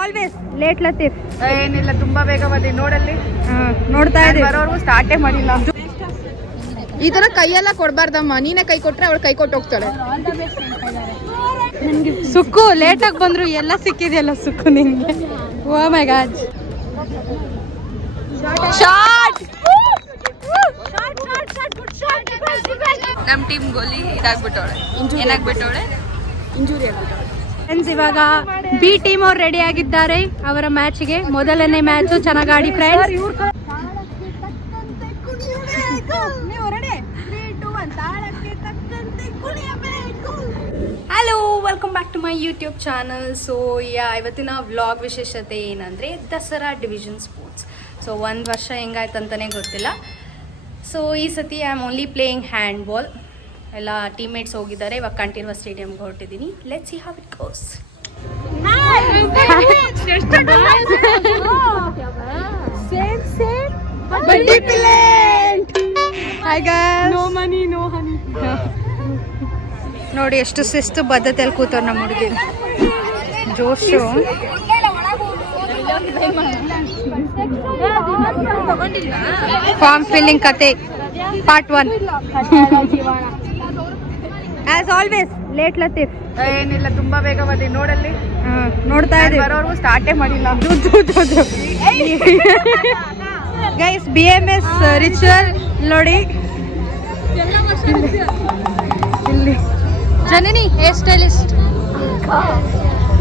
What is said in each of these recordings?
Always late Latif. ಏನಿಲ್ಲ, ತುಂಬಾ ಬೇಗ ಬಂದಿ ನೋಡಲ್ಲಿ. ನೋಡ್ತಾ ಇದ್ದೀವಿ, ಬರೋರ್ಗು ಸ್ಟಾರ್ಟೇ ಮಾಡಿಲ್ಲ. ಈ ತರ ಕೈಯೆಲ್ಲ ಕೊಡ್ಬಾರ್ದಮ್ಮ, ನೀನೇ ಕೈ ಕೊಟ್ರೆ ಅವಳು ಕೈ ಕೊಟ್ಟು ಹೋಗ್ತಾಳೆ. ಸುಕ್ಕು ಲೇಟ್ ಆಗಿ ಬಂದ್ರು ಎಲ್ಲ ಸಿಕ್ಕಿದೆಯಲ್ಲ ಸುಕ್ಕು ನಿಂಗೆ. Oh my god, shot! ನಮ್ ಟೀಮ್ ಗೋಲಿ ಇದಾಗ್ಬಿಟ್ಟವಳೆ. ಏನಾಗ್ಬಿಟ್ಟವಳೆ? ಇಂಜುರಿ ಆಗ್ಬಿಟ್ಟವಳೆ. ಫ್ರೆಂಡ್ಸ್, ಇವಾಗ ಬಿ ಟೀಮ್ ಅವ್ರು ರೆಡಿ ಆಗಿದ್ದಾರೆ ಅವರ ಮ್ಯಾಚ್ಗೆ. ಮೊದಲನೇ ಮ್ಯಾಚ್ ಚೆನ್ನಾಗಿ ಆಡಿ friends. Hello, welcome back to my YouTube channel. So ಇವತ್ತಿನ ವ್ಲಾಗ್ ವಿಶೇಷತೆ ಏನಂದರೆ ದಸರಾ ಡಿವಿಷನ್ ಸ್ಪೋರ್ಟ್ಸ್. ಸೊ 1 ವರ್ಷ ಹೆಂಗಾಯ್ತಂತಲೇ ಗೊತ್ತಿಲ್ಲ. ಸೊ ಈ ಸತಿ I am only playing hand ball. ಎಲ್ಲ ಟೀಮ್ಮೇಟ್ಸ್ ಹೋಗಿದ್ದಾರೆ. ಇವಾಗ ಕಂಠೀರವ ಸ್ಟೇಡಿಯಂಗೆ ಹೊರಟಿದ್ದೀನಿ. Let's see how it goes. ನೋಡಿ ಎಷ್ಟು ಶಿಸ್ತು ಬದ್ಧತೆಯಲ್ಲಿ ಕೂತವ್ರು ನಮ್ಮ ಹುಡುಗಿ. ಜೋಶು ಫಾರ್ಮ್ ಫಿಲ್ಲಿಂಗ್ ಕತೆ part 1. As always late Latif. ಏನಿಲ್ಲ, ತುಂಬಾ ಬೇಗ ಬಂದಿ ನೋಡಲ್ಲಿ. ನೋಡ್ತಾ ಇದ್ದೀವಿ, ಬರೋರ್ಗು ಸ್ಟಾರ್ಟೇ ಮಾಡಿಲ್ಲ. ಗೈಸ್, BMS ರಿಚುವಲ್ ನೋಡಿ ಇಲ್ಲಿ. ಜನನಿ ಹೇರ್ ಸ್ಟೈಲಿಸ್ಟ್,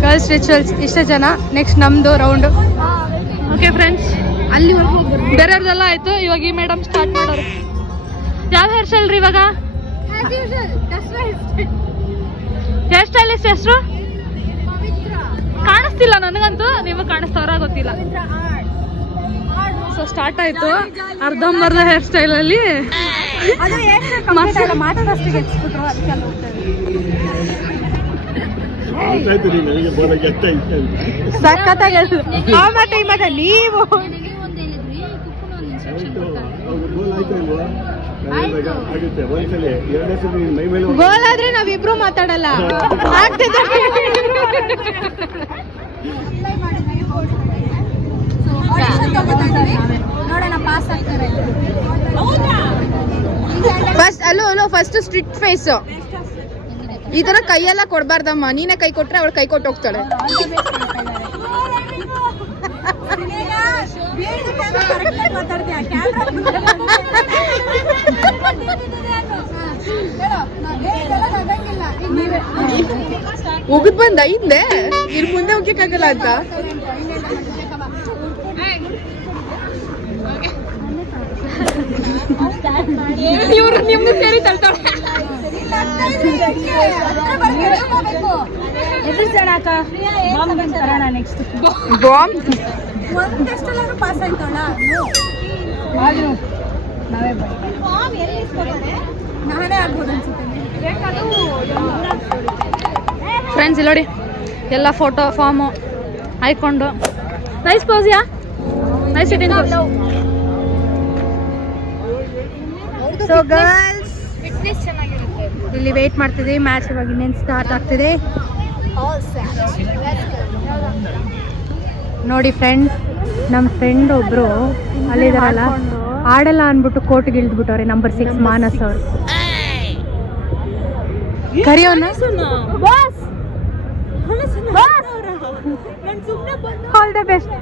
ಗರ್ಲ್ಸ್ ರಿಚುವಲ್ಸ್. ಇಷ್ಟೇ ಜನ. ನೆಕ್ಸ್ಟ್ ನಮ್ದು ರೌಂಡ್. ಓಕೆ ಫ್ರೆಂಡ್ಸ್, ಅಲ್ಲಿವರೆಗೂ ಬೇರೆಯವ್ರದೆಲ್ಲ ಆಯ್ತು. ಇವಾಗ ಈ ಮೇಡಮ್ ಸ್ಟಾರ್ಟ್ ಮಾಡೋರು. ಯಾವ ಹೇರ್ ಸ್ಟೈಲ್ ರೀ ಇವಾಗ? ಹೇರ್ ಸ್ಟೈಲಿಸ್ಟ್ ಹೆಸರು ಕಾಣಿಸ್ತಿಲ್ಲ ನನಗಂತೂ, ನಿಮಗೆ ಕಾಣಿಸ್ತವ್ರ ಗೊತ್ತಿಲ್ಲ. ಸೊ ಸ್ಟಾರ್ಟ್ ಆಯ್ತು ಅರ್ಧಂಬರ್ಧ ಹೇರ್ ಸ್ಟೈಲ್ ಅಲ್ಲಿ. ಸಖತ್ತಾಗಿ ನೀವು ಗೋಲ್ ಆದ್ರೆ ನಾವಿಬ್ರು ಮಾತಾಡಲ್ಲ. ಫಸ್ಟ್ ಅಲ್ಲೋ ಫಸ್ಟ್ ಸ್ಟ್ರಿಕ್ಟ್ ಫೇಸ್. ಈ ತರ ಕೈಯೆಲ್ಲ ಕೊಡ್ಬಾರ್ದಮ್ಮ, ನೀನೇ ಕೈ ಕೊಟ್ರೆ ಅವಳು ಕೈ ಕೊಟ್ಟು ಹೋಗ್ತಾಳೆ. ಹೋಗುದ್ ಬಂದ ಹಿಂದೆ, ಇಲ್ಲಿ ಮುಂದೆ ಹೋಗ್ಲಿಕ್ಕಾಗಲ್ಲ ಅಂತ. ಇವ್ರು ನಿಮ್ದು ಸೇರಿ ತಳ್ತಾಳೆ. ಬಾಂಬ್ ಫ್ರೆಂಡ್ಸ್ ಇಲ್ಲಿ ನೋಡಿ, ಎಲ್ಲ ಫೋಟೋ ಫಾರ್ಮು ಹಾಯ್ಕೊಂಡು nice pose. Nice sitting pose. So girls, ಇಲ್ಲಿ ವೇಟ್ ಮಾಡ್ತಿದ್ದೀವಿ. ಮ್ಯಾಚ್ ಇವಾಗ ಇನ್ನೇನು ಸ್ಟಾರ್ಟ್ ಆಗ್ತಿದೆ ನೋಡಿ ಫ್ರೆಂಡ್ಸ್. ನಮ್ಮ ಫ್ರೆಂಡ್ ಒಬ್ರು ಅಲ್ಲಿದಾರಲ್ಲ, ಆಡಲ್ಲ ಅಂದ್ಬಿಟ್ಟು ಕೋರ್ಟ್ಗೆ ಇಳಿದ್ಬಿಟ್ಟವ್ರೆ. ನಂಬರ್ 6 ಮಾನಸ್ ಅವರು. ಕರಿಯೋನ ಆಲ್ ದ ಬೆಸ್ಟ್.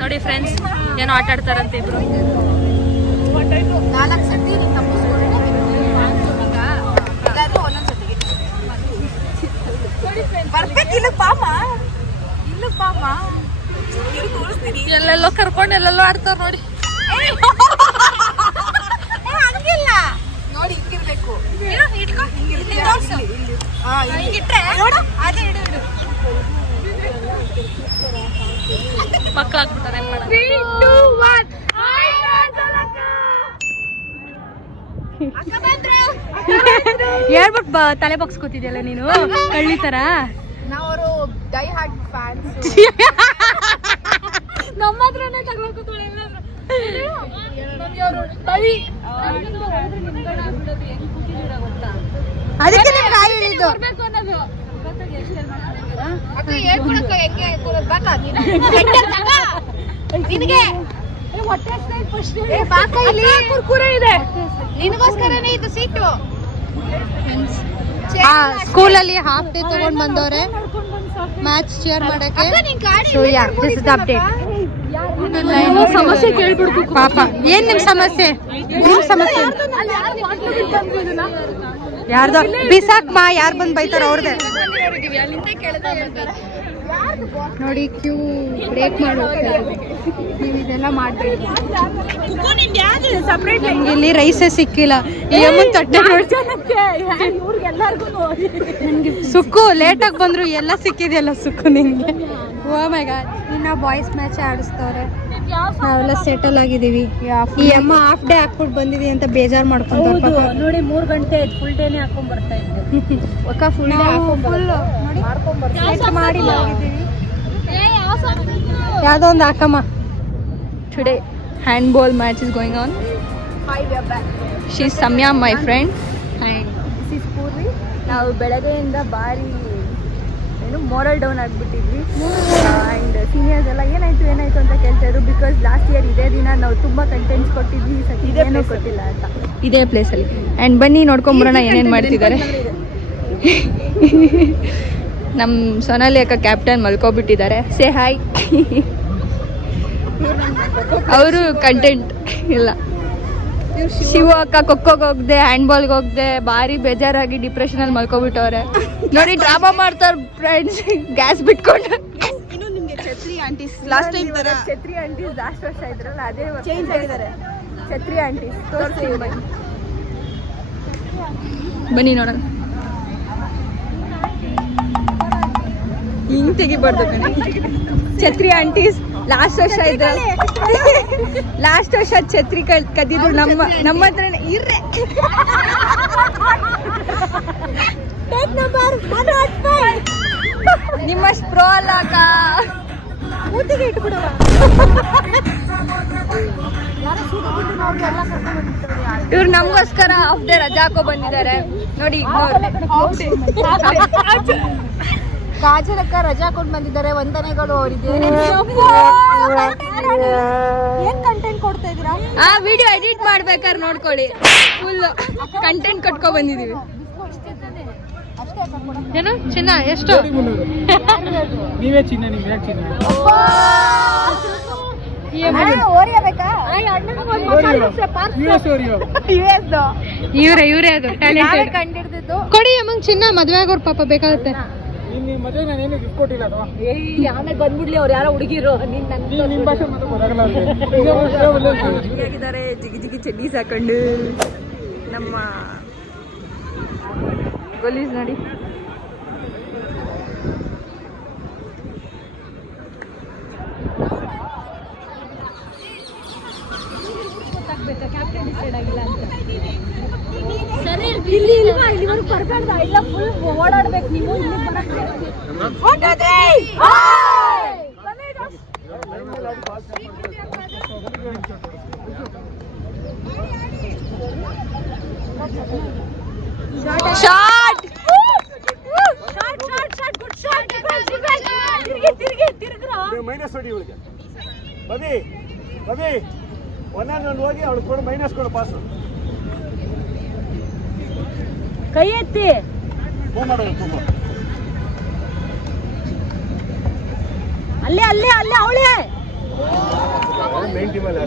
ನೋಡಿ ಫ್ರೆಂಡ್ಸ್, ಏನೋ ಆಟ ಆಡ್ತಾರಂತೆ ಇಬ್ರು. ಎಲ್ಲೆಲ್ಲೋ ಕರ್ಕೊಂಡು ಎಲ್ಲೆಲ್ಲೋ ಆಡ್ತಾರ ನೋಡಿ. ನೋಡಿ ಹಿಂಗಿರ್ಬೇಕು. ಪಕ್ಕ ಆಗ್ಬಿಟ್ಟಾರೆ. ಹೇಳ್ಬಿಟ್ಟು ತಲೆ ಬಗ್ಸ್ಕೊತಿದ್ಯಲ್ಲ ನೀನು, ಕಳ್ಳಿ ತರ. ನಾವು ಡೈ ಹಾರ್ಟ್ ಫ್ಯಾನ್ಸ್. ನಮ್ಮ ಹತ್ರನೇ ತಗೊಳ್ಕೋತಾಳೆ. ಅದಕ್ಕೆ ನಿಮ್ಗೆ ಹೇಳಿದ್ದು. ನಿನಗೆ ಕುರ್ಕುರೆ ಇದೆ ನಿನಗೋಸ್ಕರನೇ ಇದು ಸೀಟು. ಸ್ಕೂಲಲ್ಲಿ ಹಾಫ್ ಡೇ ತಗೊಂಡ್ ಬಂದವ್ರೆ ಮ್ಯಾಚ್ ಚೇರ್ ಮಾಡಕ್ಕೆ. So yeah, this is the update. ಸಮಸ್ಯೆ ಕೇಳ್ಬಿಡ್ತು ಪಾಪ. ಏನ್ ನಿಮ್ ಸಮಸ್ಯೆ? ಯಾರ್ದೋ ಬಿಸಾಕ್ ಮಾ, ಯಾರು ಬಂದ್ ಬೈತಾರ ಅವ್ರದೇ ನೋಡಿ. ಕ್ಯೂ ಬ್ರೇಕ್ ಮಾಡಿ ಹೋಗ್ತಾ ಇದ್ದೀವಿ. ನೀವು ಇದೆಲ್ಲ ಮಾಡ್ಬೇಡಿ. ಇಲ್ಲಿ ರೈಸೇ ಸಿಕ್ಕಿಲ್ಲ. ಈ ಅಮ್ಮನ್ ತಟ್ಟೆ ಸುಕ್ಕು ಲೇಟಾಗಿ ಬಂದ್ರು ಎಲ್ಲ ಸಿಕ್ಕಿದೆಯಲ್ಲ ಸುಕ್ಕು ನಿಂಗೆ. Oh my god. ಇನ್ನ ಬಾಯ್ಸ್ ಮ್ಯಾಚ್ ಆಡಿಸ್ತವ್ರೆ. ನಾವೆಲ್ಲ ಸೆಟಲ್ ಆಗಿದೀವಿ. ಈ ಅಮ್ಮ ಹಾಫ್ ಡೇ ಹಾಕ್ಬಿಟ್ಟು ಬಂದಿದೀವಿ ಅಂತ ಬೇಜಾರ್ ಮಾಡ್ಕೊಂತಾರೆ ನೋಡಿ. 3 ಗಂಟೆ ಫುಲ್ ಡೇನೆ ಹಾಕೊಂಡ್ ಬರ್ತಾ ಇದ್ದೆ. ಫುಲ್ ಮಾಡಿ ಯಾವ್ದೋ ಒಂದು ಹಾಕಮ್ಮ. Today hand ball match is going on. She is Samaya my friend and this is Purvi. ನಾವು ಬೆಳಗ್ಗೆಯಿಂದ ಭಾರಿ ಮೋರಲ್ ಡೌನ್ ಆಗಿಬಿಟ್ಟಿದ್ವಿ. ಆ್ಯಂಡ್ ಸೀನಿಯರ್ಸ್ ಎಲ್ಲ ಏನಾಯ್ತು ಅಂತ ಕೇಳ್ತಾ ಇದ್ರು. ಬಿಕಾಸ್ ಲಾಸ್ಟ್ ಇಯರ್ ಇದೇ ದಿನ ನಾವು ತುಂಬ ಕಂಟೆಂಟ್ಸ್ ಕೊಟ್ಟಿದ್ವಿ, ಏನೂ ಕೊಟ್ಟಿಲ್ಲ ಅಂತ. ಇದೇ ಪ್ಲೇಸಲ್ಲಿ. ಆ್ಯಂಡ್ ಬನ್ನಿ ನೋಡ್ಕೊಂಬರೋಣ ಏನೇನು ಮಾಡ್ತಿದ್ದಾರೆ. ನಮ್ಮ ಸೊನಾಲಿ ಅಕ್ಕ ಕ್ಯಾಪ್ಟನ್ ಮಲ್ಕೊಬಿಟ್ಟಿದ್ದಾರೆ. Say hi. ಅವರು ಕಂಟೆಂಟ್ ಇಲ್ಲ. ಶಿವ ಅಕ್ಕ ಖೋಖೋಗೆ ಹೋಗ್ದೆ, ಹ್ಯಾಂಡ್ಬಾಲ್ಗೆ ಹೋಗ್ದೆ, ಭಾರಿ ಬೇಜಾರಾಗಿ ಡಿಪ್ರೆಷನಲ್ಲಿ ಮಲ್ಕೊಬಿಟ್ಟವ್ರೆ. ನೋಡಿ ಡ್ರಾಮಾ ಮಾಡ್ತಾರೆ ಫ್ರೆಂಡ್ಸ್, ಗ್ಯಾಸ್ ಬಿಟ್ಕೊಂಡು. ಇನ್ನು ನಿಮಗೆ ಛತ್ರಿ ಆಂಟೀಸ್ ಲಾಸ್ಟ್ ಟೈಮ್ ತರ ಛತ್ರಿ ಆಂಟೀಸ್ ಲಾಸ್ಟ್ ವರ್ಷ ಇದ್ರಲ್ಲ, ಅದೇ ಚೇಂಜ್ ಆಗಿದ್ದಾರೆ. ಛತ್ರಿ ಆಂಟೀಸ್ ತೋರಿಸ್ತೀನಿ ಬನ್ನಿ ನೋಡೋಣ. ಹಿಂಗ್ ತೆಗಿಬಾರ್ದು ಕಣೆ. ಛತ್ರಿ ಆಂಟೀಸ್ ಲಾಸ್ಟ್ ವರ್ಷ ಇದ್ರೆ, ಲಾಸ್ಟ್ ವರ್ಷ ಛತ್ರಿ ಕದ್ದಿದ್ರು ನಮ್ಮ ಹತ್ರನೇ ಇರ್ರೆ. ನಿಮ್ಮಷ್ಟು ಪ್ರೋ ಅಲ್ಲ ಅಕ್ಕ. ಮೂತಿಗೆ ಇಟ್ಬಿಡುವ. ಇವ್ರು ನಮಗೋಸ್ಕರ ಹಾಫ್ ಡೇ ರಜಾ ಹಾಕೋ ಬಂದಿದ್ದಾರೆ ನೋಡಿ. ಕಾಜಲಕ್ಕ ರಜಾ ಹಾಕೊಂಡು ಬಂದಿದ್ದಾರೆ. ವಂದನೆಗಳು ಅವರಿಗೆ. ಏನ್ ಕಂಟೆಂಟ್ ಕೊಡ್ತಾ ಇದೀರಾ? ಆ ವಿಡಿಯೋ ಎಡಿಟ್ ಮಾಡ್ಬೇಕಾದ್ರೆ ನೋಡ್ಕೊಳ್ಳಿ. ಫುಲ್ ಕಂಟೆಂಟ್ ಕಟ್ಕೊ ಬಂದಿದೀವಿ. ಏನು ಚಿನ್ನ ಎಷ್ಟು? ನೀವೇ ಚಿನ್ನ, ನೀವೇ ಚಿನ್ನ. ಇವರೇ ಅದು ಟ್ಯಾಲೆಂಟೆಡ್. ಕೊಡಿ ಅಮ್ಮಂಗ್ ಚಿನ್ನ, ಮದ್ವೆ ಆಗೋರ್ ಪಾಪ ಬೇಕಾಗುತ್ತೆ. ಮದುವೆ ನಾನೇನು ಗಿಫ್ಟ್ ಕೊಟ್ಟಿಲ್ಲ ಅಥವಾ ಆಮೇಲೆ ಬಂದ್ಬಿಡ್ಲಿ ಅವ್ರು ಯಾರೋ ಹುಡುಗಿರು. ನಿಮ್ಮ ಭಾಷೆ ಹೇಗಿದ್ದಾರೆ ಜಿಗಿ ಜಿಗಿ ಚಡ್ಡಿ ಸಾಕೊಂಡು ನಮ್ಮ ಗಲೀಜ್ ನೋಡಿ. ಓಡಾಡ್ಬೇಕು ನೀವು. ಶಾಟ್ ಮೈನಸ್ ಹೊಡಿ ಇವಳಿಗೆ. ಬಬಿ ಒಂದೊಂದು ಹೋಗಿ ಅವಳು ಕೊಡು, ಮೈನಸ್ ಕೊಡು ಪಾಸು. ಕೈ ಎತ್ತಿ ಅಲ್ಲೇ ಅಲ್ಲೇ ಅಲ್ಲೇ ಅವಳೇ. ಮೈನ್ ಟೀಮಲ್ಲಿ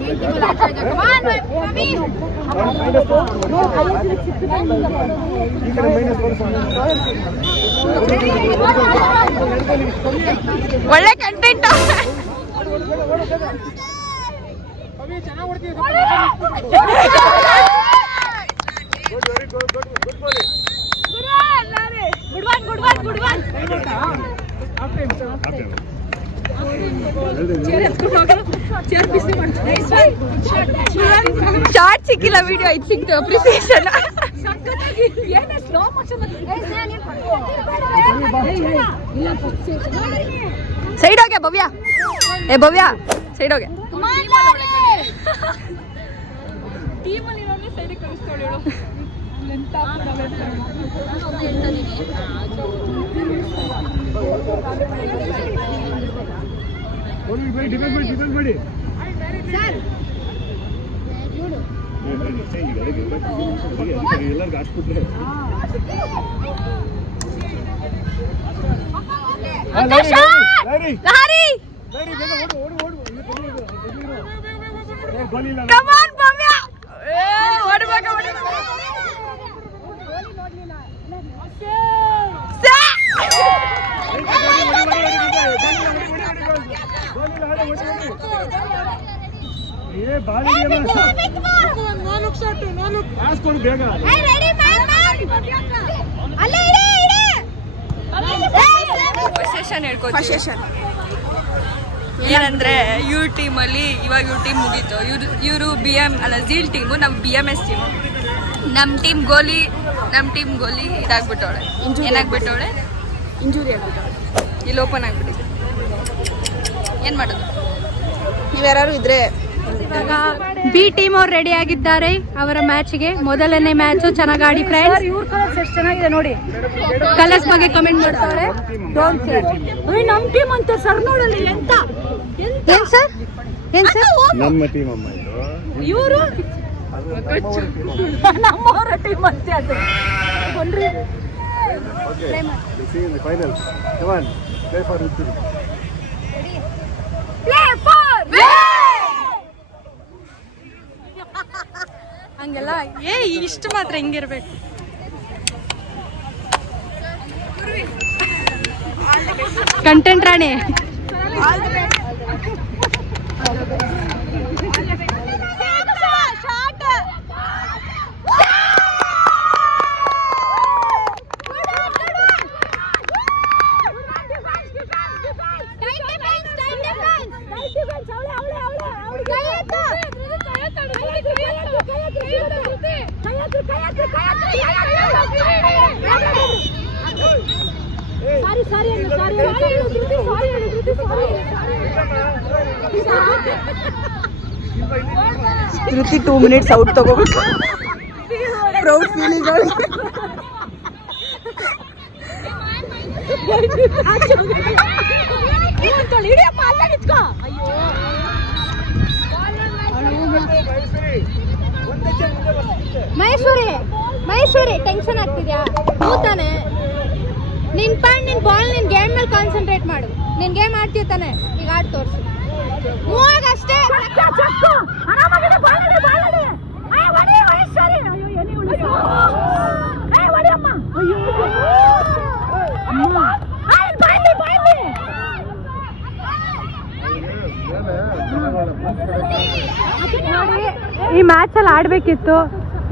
ಒಳ್ಳೆ ಕಂಟೆಂಟ್. ಶಾರ್ಟ್ ಸಿಕ್ಕಿಲ್ಲ, ವಿಡಿಯೋ ಇದು ಸಿಕ್ತು. ಅಪ್ರಿಸಿಯೇಷನ್. ಸೈಡ್ ಹೋಗ್ಯ ಭವ್ಯ. ಏ ಭವ್ಯ ಸೈಡ್ ಹೋಗ್ಯ. ಡಿಫೆಂಡ್ ಮಾಡಿ ಎಲ್ಲರಿಗೂ ಹಾಕ್ಬಿಟ್ರೆ ಬೇಗ ಏನಂದ್ರೆ ಇವ್ರ ಟೀಮಲ್ಲಿ ಇವಾಗ ಇವ್ರ ಟೀಮ್ ಮುಗೀತು. ಇವರು BM ಅಲ್ಲ ಝೀಲ್ ಟೀಮು, ನಮ್ಮ BMS ಟೀಮು. ನಮ್ಮ ಟೀಮ್ ಗೋಲಿ ಇದಾಗ್ಬಿಟ್ಟವಳೆ. ಏನಾಗ್ಬಿಟ್ಟವಳೆ? ಇಂಜುರಿ ಆಗ್ಬಿಟ್ಟವಳೆ. ಇಲ್ಲಿ ಓಪನ್ ಆಗ್ಬಿಟ್ಟಿದೆ. ಏನು ಮಾಡೋದು? ನೀವ್ಯಾರು ಇದ್ರೆ ಇವಾಗ ಬಿ ಟೀಮ್ ಅವ್ರು ರೆಡಿ ಆಗಿದ್ದಾರೆ ಅವರ ಮ್ಯಾಚ್ಗೆ. ಮೊದಲನೇ ಮ್ಯಾಚ್ ಚೆನ್ನಾಗಿ ಆಡಿ ಫ್ರೆಂಡ್ಸ್. ಇವ್ರ ಕಲರ್ಸ್ ಎಷ್ಟು ಚೆನ್ನಾಗಿದೆ ನೋಡಿ. ಕಲರ್ಸ್ ಬಗ್ಗೆ ಕಮೆಂಟ್ ಮಾಡ್ತಾರೆ. ನಮ್ಮ ಟೀಮ್ ಅಂತ ಸರ್ ನೋಡಲಿ ಎಂತ ಏನ್ ಸರ್ ನಮ್ಮ ಟೀಮ್ ಅಮ್ಮ ಇವರು ನಮ್ಮವರ ಟೀಮ್ ಅಂತ ಅದು ಕೊಂಡ್ರಿ. Final come on play for victory. ಹಂಗೆಲ್ಲ ಇಷ್ಟು ಮಾತ್ರ ಹಿಂಗಿರ್ಬೇಕು. Content Rani Shruti 2 minutes out ತಗೋಬೇಕು. ಪ್ರೌಡ್ ಫೀಲಿಂಗ್ ಮೈಸೂರಿ ಟೆನ್ಷನ್ ಆಗ್ತಿದ್ಯಾ? ತಾನೆ ನಿನ್ ಪಾಯಿಂಟ್ ನಿನ್ ಬಾಲ್ ನಿನ್ ಗೇಮ್ ಮೇಲೆ ಕಾನ್ಸಂಟ್ರೇಟ್ ಮಾಡು. ನಿನ್ ಗೇಮ್ ಆಡ್ತೀಯ ತಾನೆ, ಈಗ ಆಡ್ ತೋರ್ಸು. ಮೂವಾಗ ಅಷ್ಟೇ. ಈ ಮ್ಯಾಚ್ ಅಲ್ಲಿ ಆಡ್ಬೇಕಿತ್ತು.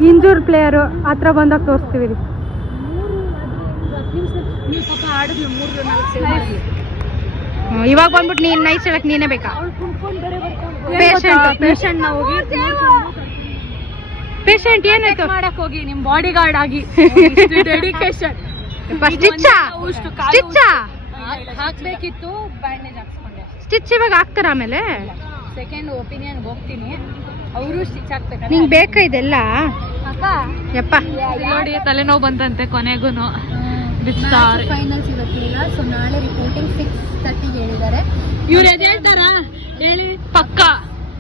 ಇಂಜೂರ್ ಪ್ಲೇಯರು ಹತ್ರ ಬಂದಾಗ ತೋರಿಸ್ತೀವಿ. ಇವಾಗ ಬಂದ್ಬಿಟ್ಟು ನೀನ್ ನೈಸ್ ಹೇಳಕ್ ನೀನೇ ಬೇಕಾ? ಪೇಷಂಟ್ ಏನಾಯ್ತು ಮಾಡಕ್ ಹೋಗಿ ನಿಮ್ ಬಾಡಿ ಗಾರ್ಡ್ ಆಗಿ ಡೆಡಿಕೇಶನ್ ಹಾಕ್ಬೇಕಿತ್ತು. ಬ್ಯಾಂಡೇಜ್ ಹಾಕ್ಸ್ಕೊಂಡೆ. ಸ್ಟಿಚ್ ಇವಾಗ ಹಾಕ್ತಾರ ಆಮೇಲೆ ಸೆಕೆಂಡ್ ಒಪಿನಿಯನ್ ಹೋಗ್ತೀನಿ. ಅವರು ಸ್ಟಿಚ್ ಹಾಕ್ಬೇಕು. ನಿಂಗೆ ಬೇಕಾ ಇದೆಲ್ಲ? ಯಪ್ಪ ನೋಡಿ ತಲೆನೋವು ಬಂದಂತೆ ಕೊನೆಗೂನು. ಫೈನಲ್ಸ್ ಇವತ್ತಿಲ್ಲ. ಸೊ ನಾಳೆ ರಿಪೋರ್ಟಿಂಗ್ 6:30 ಹೇಳಿದ್ದಾರೆ. ಇವ್ರು ಎದ್ ಹೇಳ್ತಾರ ಹೇಳಿ ಪಕ್ಕ.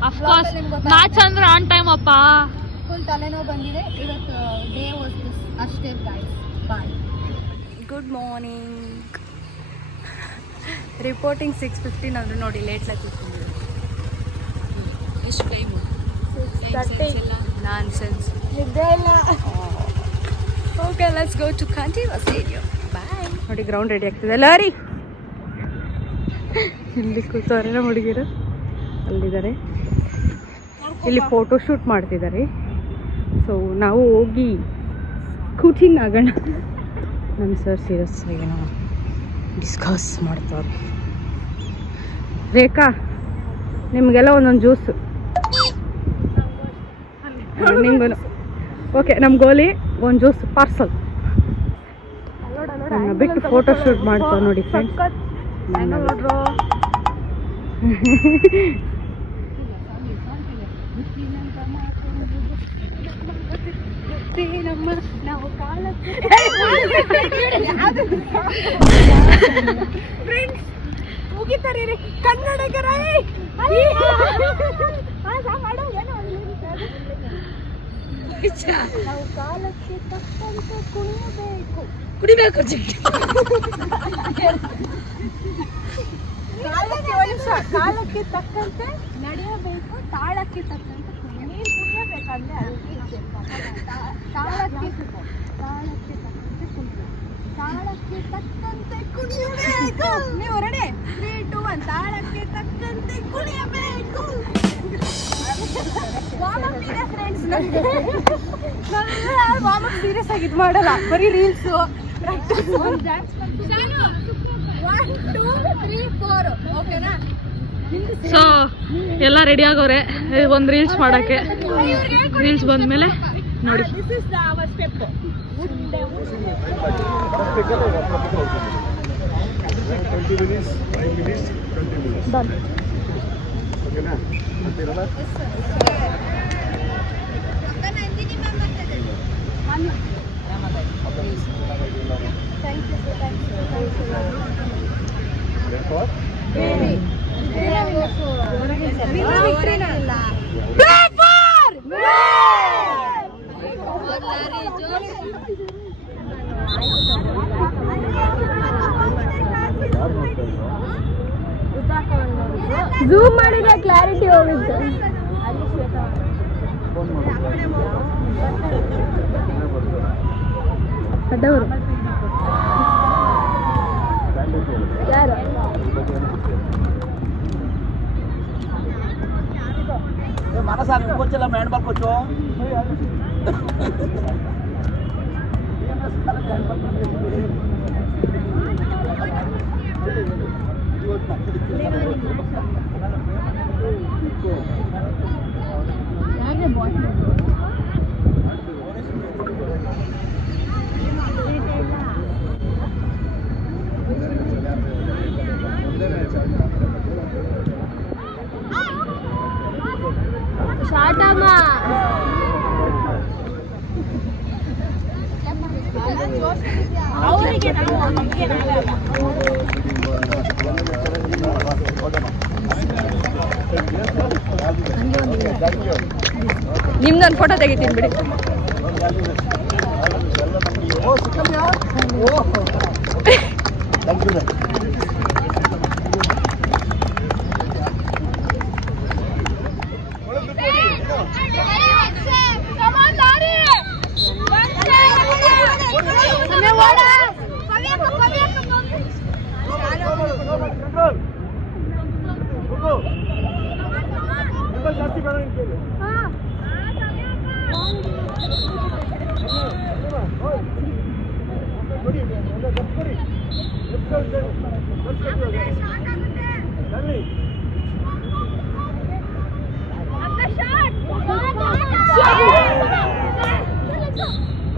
ಅಫ್ಕೋರ್ಸ್ ಮ್ಯಾಚ್ ಅಂದ್ರೆ ಆನ್ ಟೈಮ್ ಅಪ್ಪ. ಫುಲ್ ತಲೆನೋವು ಬಂದಿದೆ ಇವತ್ತು. ಡೇ ವಾಸ್ ದಿಸ್ ಅಷ್ಟೇ guys. Bye. Good morning. Reporting 6:15 ಅಂದ್ರೆ ನೋಡಿ ಲೇಟ್ ಕೂತ್ಕೊಂಡಿದ್ದೀವಿ. ಎಷ್ಟು ಟೈಮು? ನಾನ್ಸೆನ್ಸ್. ನಿದ್ದೆ ಇಲ್ಲ. ಓಕೆ ಲೆಟ್ಸ್ ಗೋ ಟು ಕಾಂಟಿವಾ ಸ್ಟೇಡಿಯಂ. ಬಾಯ್. ನೋಡಿ ಗ್ರೌಂಡ್ ರೆಡಿ ಆಗ್ತಿದೆ. ಲಾರಿ ಇಲ್ಲಿ ಕೂತವ್ರೆ ನಮ್ಮ ಹುಡುಗಿರು, ಅಲ್ಲಿದ್ದಾರೆ. ಇಲ್ಲಿ ಫೋಟೋ ಶೂಟ್ ಮಾಡ್ತಿದ್ದಾರೆ. ಸೊ ನಾವು ಹೋಗಿ ಕೂಟಿಂಗ್ ಆಗೋಣ. ನಮ್ಮ ಸರ್ ಸೀರಿಯಸ್ ಏನೋ ಡಿಸ್ಕಸ್ ಮಾಡ್ತಾರೆ. ರೇಖಾ ನಿಮಗೆಲ್ಲ ಒಂದೊಂದು ಜ್ಯೂಸು ನಿಮ್ಗೂ. ಓಕೆ ನಮ್ಮ ಗೋಲಿ ಒಂದು ಜ್ಯೂಸ್ ಪಾರ್ಸಲ್. ಬಿಟ್ಟು ಫೋಟೋ ಶೂಟ್ ಮಾಡ್ತಾವೆ ನೋಡಿ ಫ್ರೆಂಡ್ಸ್. ಮುಗಿತಾರೀ ಕನ್ನಡಿಗರ ನಾವು ಕಾಲಕ್ಕೆ ತಕ್ಕಂತೆ ಕುಣಿಯಬೇಕು ಕಾಲಕ್ಕೆ ತಕ್ಕಂತೆ ನಡೆಯಬೇಕು, ತಾಳಕ್ಕೆ ತಕ್ಕಂತೆ ನೀರು ಕುಣಿಯಬೇಕಂದ್ರೆ ತಾಳಕ್ಕೆ ತಕ್ಕಂತೆ ಕುಣಿಯಬೇಕು, ತಾಳಕ್ಕೆ ತಕ್ಕಂತೆ ಕುಣಿಯಬೇಕು. ನೀವು ರೆಡಿ? 3, 2, 1. ತಾಳಕ್ಕೆ ತಕ್ಕಂತೆ ಕುಣಿಯಬೇಕು. ವಾರ್ಮ್ ಸೀರಿಯಸ್ ಆಗಿ ಇದು ಮಾಡಲ್ಲ, ಬರೀ ರೀಲ್ಸು ಪ್ರಾಕ್ಟೀಸ್. 1, 2, 3, 4 ಓಕೆನಾ? ಸೊ ಎಲ್ಲ ರೆಡಿ ಆಗೋರೆ ಒಂದು ರೀಲ್ಸ್ ಮಾಡಕ್ಕೆ. ರೀಲ್ಸ್ ಬಂದ್ಮೇಲೆ ನೋಡಿ. This is our step. 20 minutes, 5 minutes, 20 minutes. Done. ಓಕೆನಾ? ಅಂತೀರಲ್ಲ? Therefore, ಝೂಮ್ ಮಾಡಿದ್ರೆ ಕ್ಲಾರಿಟಿ ಹೋಗುತ್ತೆ. ಅಡ್ಡವರು ಯಾರು? మనసా ఇంకొచ్చేలా మేడం పట్టుకోవచ్చు. ಶಾಟಮ್ಮ ಅವರಿಗೆ ನಿಮ್ದೊಂದು ಫೋಟೋ ತೆಗಿತೀನಿ ಬಿಡಿ. ಜಾಸ್ತಿ ಬೇಡ ನಿಂತ್ಕೊಳ್ಳಿ. ಕೊಡಿ, ಕೊಡಿ.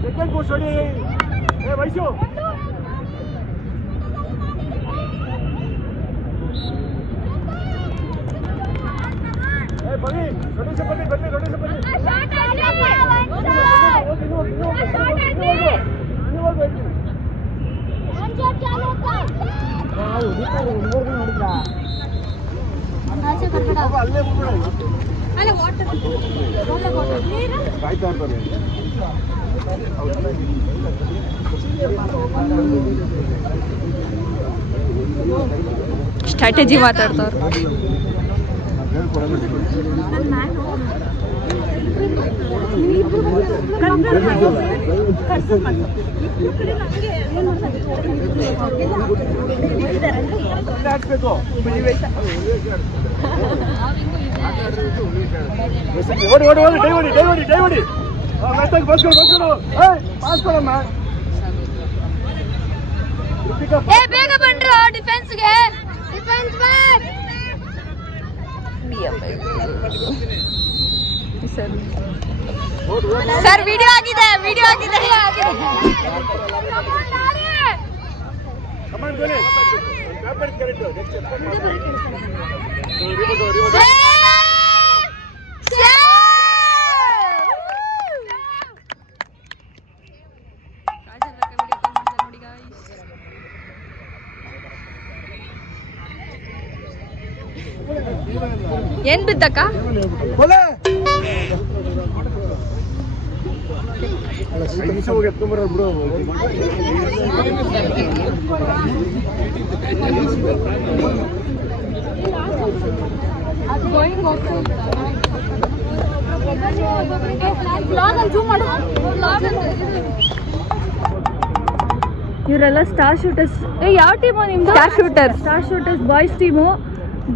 ಸೆಕೆಂಡ್ ಕೋರ್ಸ್ ಹೊಡಿ. ವಯಸ್ಸು ಬನ್ನಿ, ರೊಡೀಸ ಬನ್ನಿ, ಬನ್ನಿ, ರೊಡೀಸ ಬನ್ನಿ. ಅಲ್ಲೇ ಕಾಯ್ತಾ ಇರ್ತಾರೆ. ಸ್ಟ್ರಾಟಜಿ ಮಾತಾಡ್ತಾವ್ರು. ಓಡಿ ಓಡಿ ಓಡಿ ಡೈವಡಿ ಡೈವಡಿ ಡೈವಡಿ ಮೆತ್ತಗೆ ಬಸ್ಗಳು ಬಸ್ಗಳು ಪಾಸ್ಕೊಳಮ್ಮ. ಬೇಗ ಬನ್ರು ಡಿಫೆನ್ಸ್ಗೆ. ಡಿಫೆನ್ಸ್ ಸರ್ ವಿಡಿಯೋ ಆಗಿದೆ, ವಿಡಿಯೋ ಆಗಿದೆ. ಕಮಾಂಡ್ ಗೋಲಿ ಕಾಪರೇಟ್ ಕರೆಕ್ಟ್ ನೆಕ್ಸ್ಟ್ ಏನ್ ಬಿದ್ದಕ್ಕ? ಹೋಗಿ ಎತ್ಕೊಂಡ್ಬರೋ ಬಿಡು. ಇವರೆಲ್ಲ ಸ್ಟಾರ್ ಶೂಟರ್ಸ್. ಯಾವ ಟೀಮು ನಿಮ್ದು? ಸ್ಟಾರ್ ಶೂಟರ್ಸ್ ಬಾಯ್ಸ್ ಟೀಮು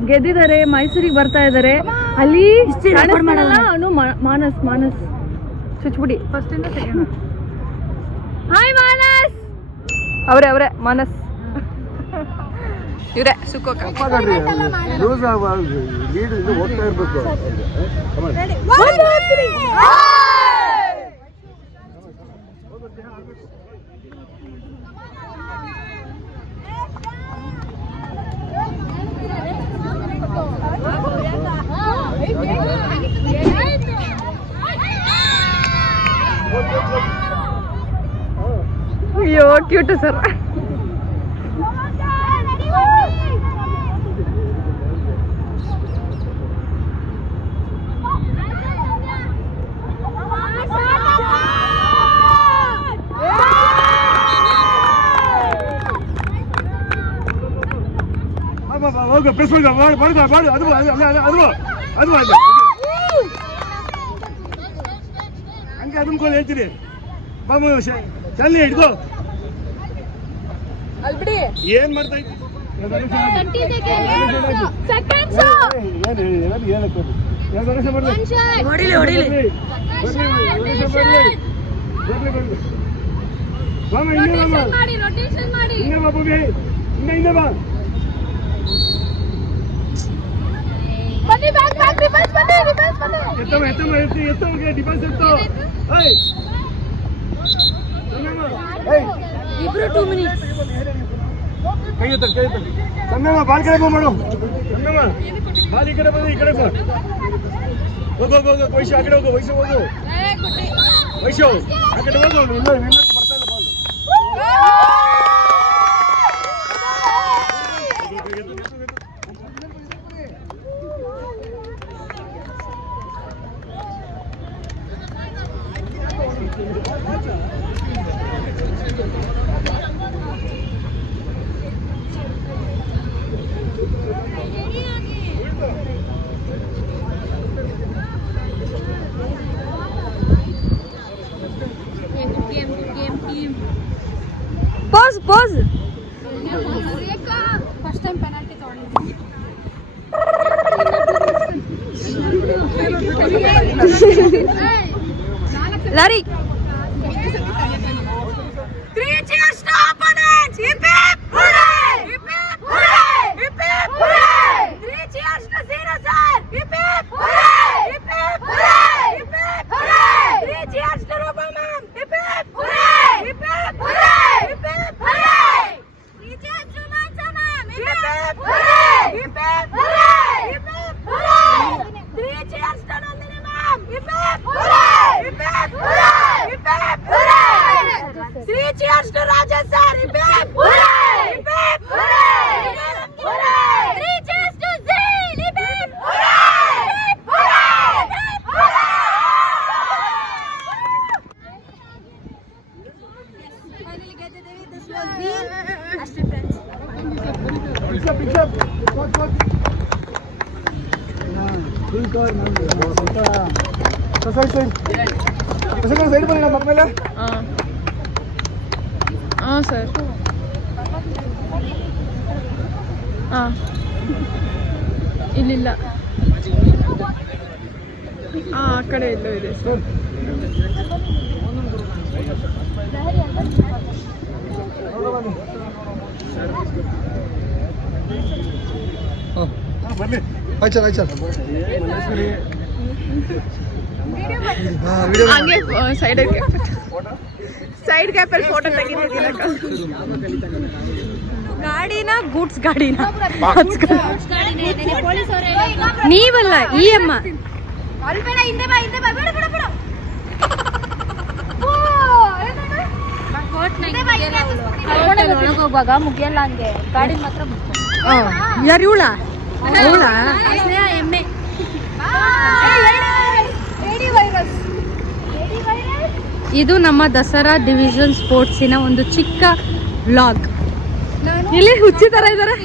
ಗೆದ್ದಿದ್ದಾರೆ, ಮೈಸೂರಿಗೆ ಬರ್ತಾ ಇದ್ದಾರೆ. ಅಲ್ಲಿ ಅವನು ಮಾನಸ್ ಚುಚ್ಬಿಡಿ ಫಸ್ಟ್ ಇಂದ ಸೆಕೆಂಡ್. ಹಾಯ್ ಮಾನಸ್. ಅವರೇ ಮಾನಸ್ ಇವರೇ ಸುಕ್ಕೋಕ. ಲೀಡ್ ಇಂದ ಹೋಗ್ತಾ ಇರ್ಬೇಕು. ಅಯ್ಯೋ ಕ್ಯೂಟ್ ಸರ್. ಹೋಗ ಪ್ರೆಸ್ ಮಾಡು ಅದು ಹಂಗೆ ಅದನ್ಕೊಂಡು ಹೇಳ್ತೀನಿ. ಬಾಬು ಚಲ್ಲಿ ಹಿಡ್ಕೋ. ಏನ್ ಮಾಡ್ತಾ ಇದ್ದಿ? ಇಬ್ರು 2 minutes. ಕೈ ಸಂಗಮ ಬಾಲ್ ಕಡೆ ಮಾಡು. ಸಂಗಮ ಬಾಲ್ ಈ ಕಡೆ ಬಂದು ಈ ಕಡೆ ಬಾ. ಹೋಗು ವೈಶು ಆ ಕಡೆ ಹೋಗು. ವೈಶು ಆ ಕಡೆ ಹೋಗು. ಇಲ್ಲ ಬರ್ತಾ ಇಲ್ಲ ball. Pause. First time penalty ತಗೊಂಡಿದ್ದೀನಿ. Larry. 3 cheers to opponents. Hip hip hooray! Hip hip hooray! Hip hip hooray! 3 cheers to Zero sir. Hip hip hooray! Hip hip hooray! Hip hip hooray! 3 cheers to Rupa ma'am. Hip hip hooray! Hip hip hooray! Hip hip hooray! 3 cheers to Mansa ma'am. Hip hip hooray! Hip hip hooray! Hip hip hooray! 3 cheers to Nandini ma'am. Hip hip hooray! Hip hip hooray! Hip hip hooray! 3 cheers to Raja sir. Hip hip hooray! Hip hip hooray! Hip hip hooray! 3 cheers to Zeel. Hip hip hooray! Hip hooray! Hip hooray! Finally ಗೆದ್ದಿದ್ದೀವಿ. This was Zeel. ಅಷ್ಟೇ friends. Pick up. Full cover ಮಾಡಿ side ಬನ್ನಿ ನಮ್ಮ ಮೇಲೆ. ಹಾಂ sir. ಹಾಂ ಇಲ್ಲಿಲ್ಲ. ಆ ಕಡೆ ಎಲ್ಲೋ ಇದೆ ಸರ್. ಬನ್ನಿ. ಹಂಗೆ ಸೈಡ್ ಗ್ಯಾಪಲ್ಲಿ ಫೋಟೋ ತೆಗಿತಿದ್ದೀರ. ಗಾಡಿನ ಗೂಡ್ಸ್ ಗಾಡಿನ ನೀವಲ್ಲ ಈ ಅಮ್ಮ. ಒಳಗೋಗುವಾಗ ಮುಗಿಯಲ್ಲ ಹಂಗೆ ಗಾಡಿ ಮಾತ್ರ ಯಾರು ಇವಳ ಇದು ನಮ್ಮ ದಸರಾ ಡಿವಿಷನ್ ಸ್ಪೋರ್ಟ್ಸಿನ ಒಂದು ಚಿಕ್ಕ ವ್ಲಾಗ್. ಇಲ್ಲಿ ಹುಚ್ಚಿ ತರ ಇದ್ದಾರೆ.